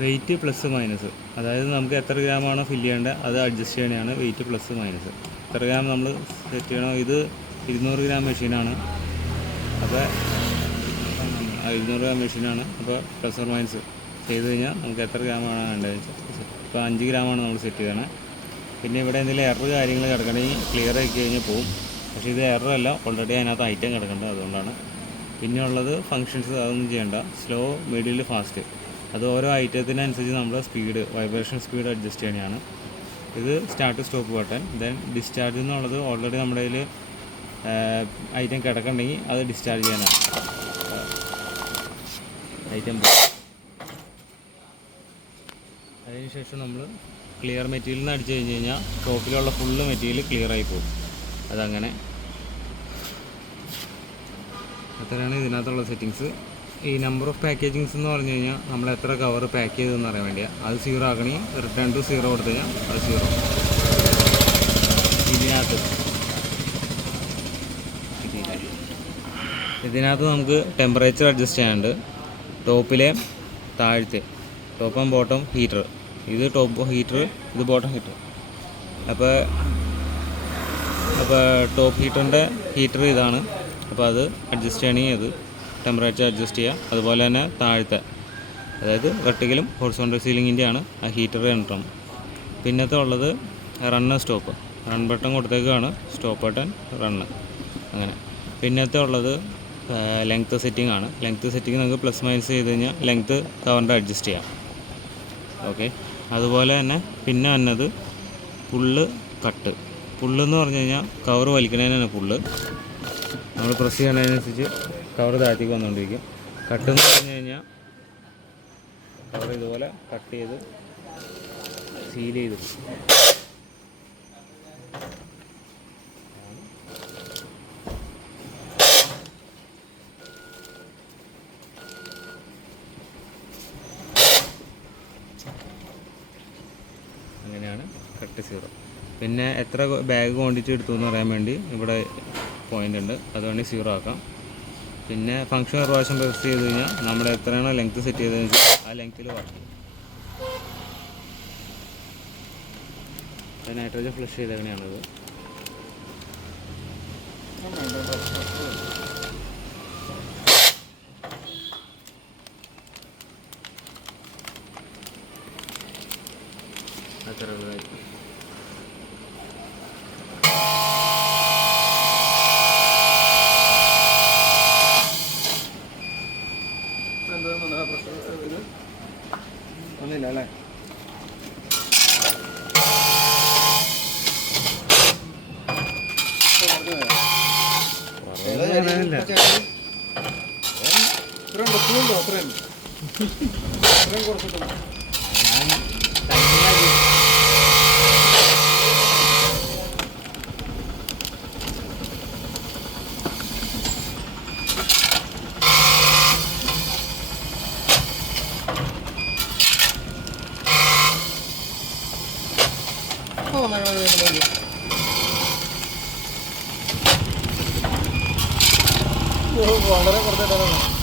Wait plus minus, അതായത് നമുക്ക് എത്ര ഗ്രാമാണോ ഫില്ല് ചെയ്യേണ്ടത് അത് അഡ്ജസ്റ്റ് ചെയ്യണതാണ് വെയിറ്റ് പ്ലസ് മൈനസ്. എത്ര ഗ്രാം നമ്മൾ സെറ്റ് ചെയ്യണോ. ഇത് 200 ഗ്രാം മെഷീനാണ്. അപ്പോൾ 200 ഗ്രാം മെഷീനാണ്. അപ്പോൾ പ്ലസ് ഓർ മൈനസ് ചെയ്ത് കഴിഞ്ഞാൽ നമുക്ക് എത്ര ഗ്രാമാണ് വേണ്ടതെന്ന് വെച്ചാൽ. ഇപ്പോൾ 5 ഗ്രാമാണ് നമ്മൾ സെറ്റ് ചെയ്യണത്. പിന്നെ ഇവിടെ എന്തെങ്കിലും എറർ കാര്യങ്ങൾ കിടക്കണമെങ്കിൽ ക്ലിയർ ആക്കി കഴിഞ്ഞാൽ പോകും. പക്ഷേ ഇത് എററല്ല, ഓൾറെഡി അതിനകത്ത് ഐറ്റം കിടക്കേണ്ടത്, അതുകൊണ്ടാണ്. പിന്നെ ഉള്ളത് ഫങ്ഷൻസ്, അതൊന്നും ചെയ്യേണ്ട. സ്ലോ, മിഡിൽ, ഫാസ്റ്റ്, അത് ഓരോ ഐറ്റത്തിനനുസരിച്ച് നമ്മുടെ സ്പീഡ്, വൈബ്രേഷൻ സ്പീഡ് അഡ്ജസ്റ്റ് ചെയ്യണതാണ്. ഇത് start stop button. Then discharge എന്നുള്ളത് ഓൾറെഡി നമ്മുടെ കയ്യിൽ ഐറ്റം കിടക്കണമെങ്കിൽ അത് ഡിസ്ചാർജ് ചെയ്യാനാണ്. ഐറ്റം അതിനുശേഷം നമ്മൾ ക്ലിയർ മെറ്റീരിയൽ നിന്ന് അടിച്ചു കഴിഞ്ഞ് കഴിഞ്ഞാൽ ടോപ്പിലുള്ള ഫുള്ള് മെറ്റീരിയൽ ക്ലിയറായി പോകും. അതങ്ങനെ അത്രയാണ് ഇതിനകത്തുള്ള സെറ്റിങ്സ്. ഈ നമ്പർ ഓഫ് പാക്കേജിങ്സ് എന്ന് പറഞ്ഞു കഴിഞ്ഞാൽ നമ്മൾ എത്ര കവർ പാക്ക് ചെയ്തതെന്ന് അറിയാൻ വേണ്ടിയാണ്. അത് 0 ആക്കണമെങ്കിൽ റിട്ടേൺ ടു 0 കൊടുത്തു കഴിഞ്ഞാൽ അത് 0. ഇതിനകത്ത് നമുക്ക് ടെമ്പറേച്ചർ അഡ്ജസ്റ്റ് ചെയ്യാനുണ്ട്. ടോപ്പിലെ താഴത്തെ, ടോപ്പ് ആൻഡ് ബോട്ടം ഹീറ്റർ. ഇത് ടോപ്പ് ഹീറ്റർ, ഇത് ബോട്ടം ഹീറ്റർ. അപ്പോൾ ടോപ്പ് ഹീറ്റർ ഇതാണ്. അപ്പോൾ അത് അഡ്ജസ്റ്റ് ചെയ്യണമെങ്കിൽ അത് ടെമ്പറേച്ചർ അഡ്ജസ്റ്റ് ചെയ്യുക. അതുപോലെ തന്നെ താഴത്തെ, അതായത് വെർട്ടിക്കലും ഹൊറിസോണ്ടൽ സീലിങ്ങിൻ്റെയാണ് ആ ഹീറ്റർ കണ്ടിട്ടുണ്ട്. പിന്നത്തെ ഉള്ളത് റണ്ണ് സ്റ്റോപ്പ്. റൺ ബട്ടൺ കൊടുത്തേക്കാണ്, സ്റ്റോപ്പ് ബട്ടൺ, റണ്ണ്, അങ്ങനെ. പിന്നത്തെ ഉള്ളത് ലെങ്ത്ത് സെറ്റിംഗ് ആണ്. ലെങ്ത്ത് സെറ്റിംഗ് നമുക്ക് പ്ലസ് മൈനസ് ചെയ്ത് കഴിഞ്ഞാൽ ലെങ്ത്ത് കവറിൻ്റെ അഡ്ജസ്റ്റ് ചെയ്യാം. ഓക്കെ. അതുപോലെ തന്നെ പിന്നെ വന്നത് പുള്ള്, കട്ട്. പുള്ളെന്ന് പറഞ്ഞു കഴിഞ്ഞാൽ കവർ വലിക്കണതിനാണ് പുള്ള്. നമ്മൾ പ്രസ് ചെയ്യണതിനനുസരിച്ച് കവർ താഴത്തേക്ക് വന്നുകൊണ്ടിരിക്കും. കട്ടെന്ന് പറഞ്ഞു കഴിഞ്ഞാൽ കവർ ഇതുപോലെ കട്ട് ചെയ്ത് സീൽ ചെയ്ത് അങ്ങനെയാണ് കട്ട് 0. പിന്നെ എത്ര ബാഗ് ക്വാണ്ടിറ്റി എടുത്തു എന്ന് പറയാൻ വേണ്ടി ഇവിടെ പോയിൻ്റ് ഉണ്ട്, അത് വേണമെങ്കിൽ 0 ആക്കാം. പിന്നെ ഫംഗ്ഷൻ ഒരു പ്രാവശ്യം പ്രസ് ചെയ്ത് കഴിഞ്ഞാൽ നമ്മൾ എത്രയാണോ ലെങ്ത്ത് സെറ്റ് ചെയ്തതെന്ന് വെച്ചാൽ ആ ലെങ്ത്തിൽ വർക്ക് ചെയ്യും. നൈട്രജൻ ഫ്ലഷ് ചെയ്തേക്കണെയാണത്. അത്ര ഒന്നുമില്ല അല്ലേ? വളരെ കുറച്ചായിട്ടാണ്.